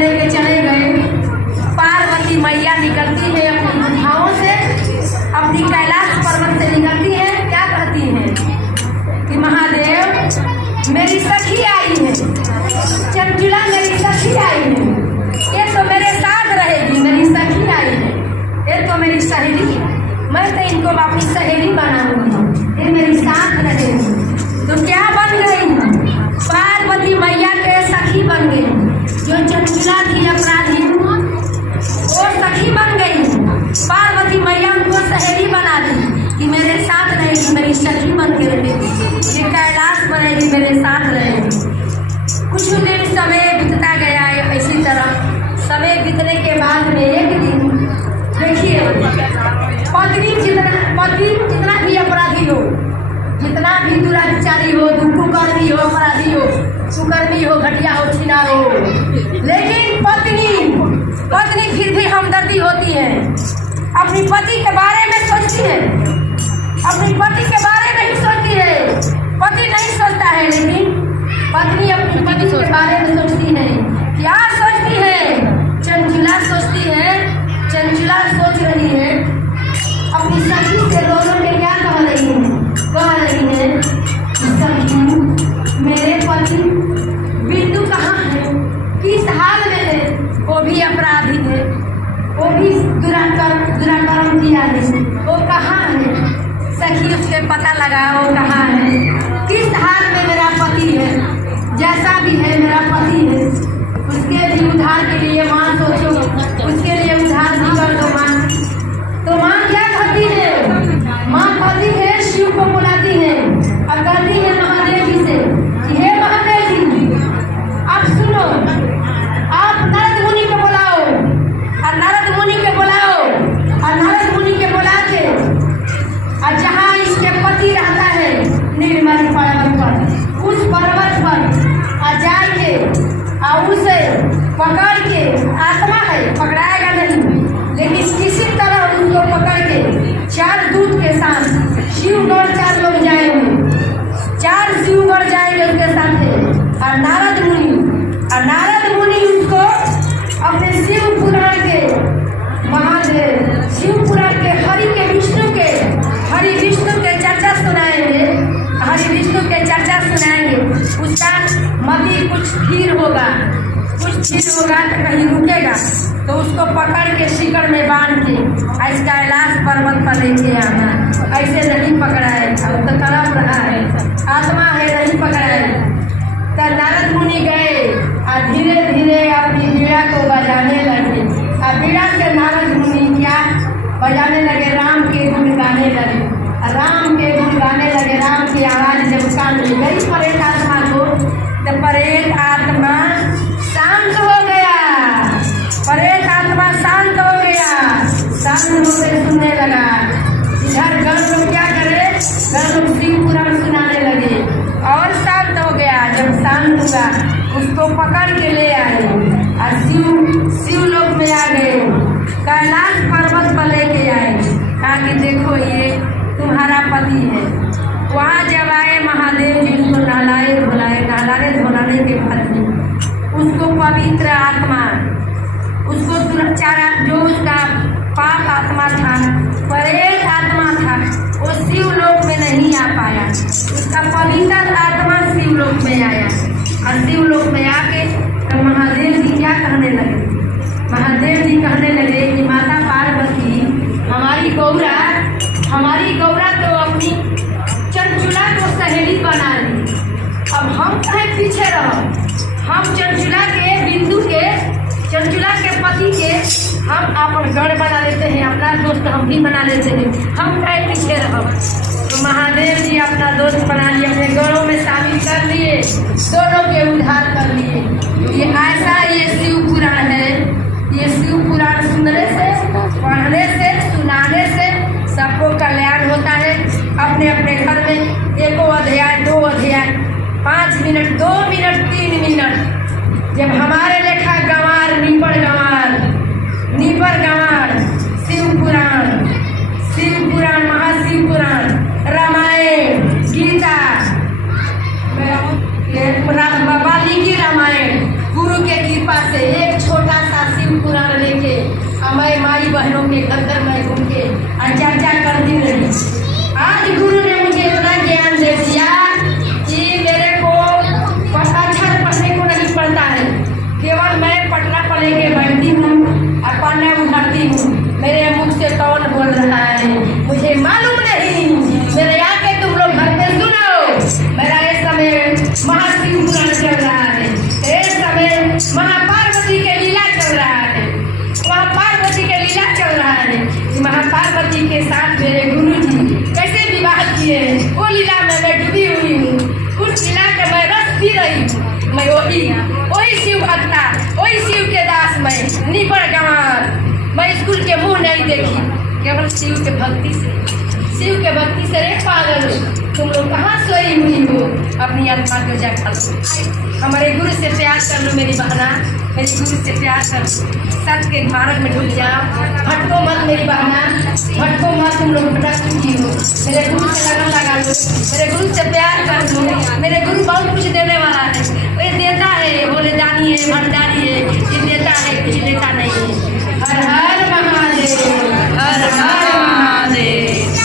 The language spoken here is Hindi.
लेके चले गए। पार्वती मैया निकलती है अपनी गुफाओं से, अपनी कैलाश पर्वत से निकलती है। क्या कहती है कि महादेव मेरी सखी आई है, चंचुला मेरी सखी आई है, ये तो मेरे साथ रहेगी। मेरी सखी आई है, ये तो मेरी सहेली, मैं तो इनको अपनी सहेली बनाऊंगी, ये मेरी साथ रहेगी। तो क्या बन गई? पार्वती मैया के सखी बन गई। जो चंचुला थी अपराधी वो सखी बन गई। पार्वती मैया उनको सहेली बना दी कि मेरे साथ रहेगी, मेरी सखी बन के रहेगी, ये कैलाश बनेगी, मेरे साथ रहेगी। कुछ दिन समय बीतता गया है। इसी तरह समय बीतने के बाद में एक दिन देखिए, पत्नी जितना भी अपराधी हो, जितना भी दुराचारी हो, कुकर्मी हो, अपराधी हो, कुकर्मी हो, घटिया हो, छिना हो, लेकिन पत्नी फिर भी हमदर्दी होती है। अपनी पति के बारे में सोचती है, अपनी पति के बारे में ही सोचती है। पति नहीं सोचता है, लेकिन पत्नी अपनी पति के बारे में सोचती है। क्या सोचती है? चंचुला सोचती है। चंचुला सोच रही है अपनी सखी से रो के क्या कह रही है सखी, मेरे पति बिंदु कहाँ है, किस हाल में है? वो भी अपराधी है, वो भी दुराकर्म किया है, वो कहाँ है? सखी उसके पता लगा वो कहाँ है, किस हाल में मेरा पति है। जैसा भी है मेरा पति है, उसके भी उद्धार के लिए माँ सोचो, उसके लिए उद्धार भी कर दो माँ। तो माँ क्या कहती है? माँ कहती है, शिव को बुलाती है और कहती है महादेव जी से कि हे महादेव जी, आप सुनो, आप नारद मुनि को बुलाओ, और नारद मुनि के बुलाओ, और नारद मुनि के बुला के और जहाँ इसके पति रहता है निर्मल पर्वत पर, उस पर्वत पर और जाके और उसे पकड़ के, आत्मा है पकड़ाएगा नहीं, लेकिन किसी तरह उसको पकड़ के 4 दूत के साथ शिवगढ़ 4 लोग जाएंगे, 4 शिवगढ़ जाएंगे उसके साथ और नारद मुनि उसको अपने शिव पुराण के महादेव, शिव पुराण के हरि विष्णु के चर्चा सुनाएंगे, हरि विष्णु के चर्चा सुनाएंगे। उसका मति कुछ स्थिर होगा तो कहीं रुकेगा, तो उसको पकड़ के शिकड़ में बांध के इस कैलाश पर्वत पर लेके आना। ऐसे नहीं पकड़ाए, अब तो तड़प रहा है, आत्मा है, नहीं पकड़ाए। तो नारद मुनि गए और धीरे धीरे अपनी बीड़ा को बजाने लगे। और बीड़ा से नारद मुनि क्या बजाने लगे? राम के गुण गाने लगे, राम के गुण गाने लगे। राम की आवाज़ जब कान में गई परेत आत्मा को, तो परेत आत्मा शांत हो गया। परेत आत्मा शांत हो गया, शांत होकर सुनने लगा। इधर गण लोग क्या करे? गण लोग शिव पुराण सुनाने लगे और शांत हो गया। जब शांत हुआ उसको पकड़ के ले आए और शिव लोक में आ गए, कैलाश पर्वत पर लेके आए। कहा कि देखो ये तुम्हारा पति है। वहाँ जब आए महादेव जी उसको नहलाए धुलाने के बाद उसको पवित्र आत्मा, उसको जो उसका पाप आत्मा था, परेत आत्मा था, वो शिवलोक में नहीं आ पाया। उसका पवित्र आत्मा शिवलोक में आया और शिवलोक में आके तो महादेव जी क्या कहने लगे? महादेव जी कहने लगे कि माता पार्वती, हमारी गौरा तो अपनी चंचुला को सहेली बना ली, अब हम कहीं पीछे रहो। हम चंचुला के बिंदु के, चंचुला के पति के हम अपन गढ़ बना लेते हैं, अपना दोस्त हम भी बना लेते हैं, हम कहीं पीछे रहो। तो महादेव जी अपना दोस्त बना लिए, अपने गढ़ों में शामिल कर लिए, दोनों के उद्धार कर लिए। ये ऐसा ये शिव पुराण है। ये शिव पुराण सुनने से, पढ़ने से, सुनाने से सबको कल्याण होता है। अपने अपने घर में 1 अध्याय 2 अध्याय 5 मिनट 2 मिनट 3 मिनट, जब हमारे लेखा गंवार नीपर गंवार शिव पुराण महाशिव पुराण, रामायण, गीता, वाल्मीकि रामायण, गुरु के कृपा मैं माई बहनों के घर घर में घूम के चर्चा करती रही। आज गुरु ने मुझे इतना ज्ञान दे दिया कि मेरे को अक्षर पढ़ने को नहीं पड़ता है, केवल मैं पटना पर लेके बैठती हूँ और पढ़ने उठती हूँ। मेरे मुख से कौन बोल रहा है मुझे मालूम नहीं। मेरे आके तुम लोग घर पे सुनो। मेरा इस समय महाशिव पुराण चल रहा है, इस समय महापार्वती के लीला चल रहा है। महापार्वती के लीला चल रहा है कि महापार्वती के साथ मेरे गुरु जी कैसे विवाह किए, वो लीला में मैं डूबी हुई हूँ। उस लीला का मैं रस पी रही हूँ। मैं वही शिव भक्ता, वही शिव के दास, मैं निपड़ गंवार। मैं स्कूल के मुंह नहीं देखी, केवल शिव के भक्ति से रे पागल तुम लोग कहाँ सोई हुई हो। अपनी आत्मा को जाग लो, हमारे गुरु से प्यार कर लो मेरी बहना, मेरे गुरु से प्यार कर लो। सत्य के भारत में डूब जाओ, भटको मत मेरी बहना, भटको मत। तुम लोग भटक चुकी हो, मेरे गुरु से लगन लगा लो, मेरे गुरु से प्यार कर लो। मेरे गुरु बहुत कुछ देने वाला है, वो देता है, बोले दानी है, भंडारी है, ये देता है, कुछ देता नहीं है। हर हर महादेव, हर हर महादेव।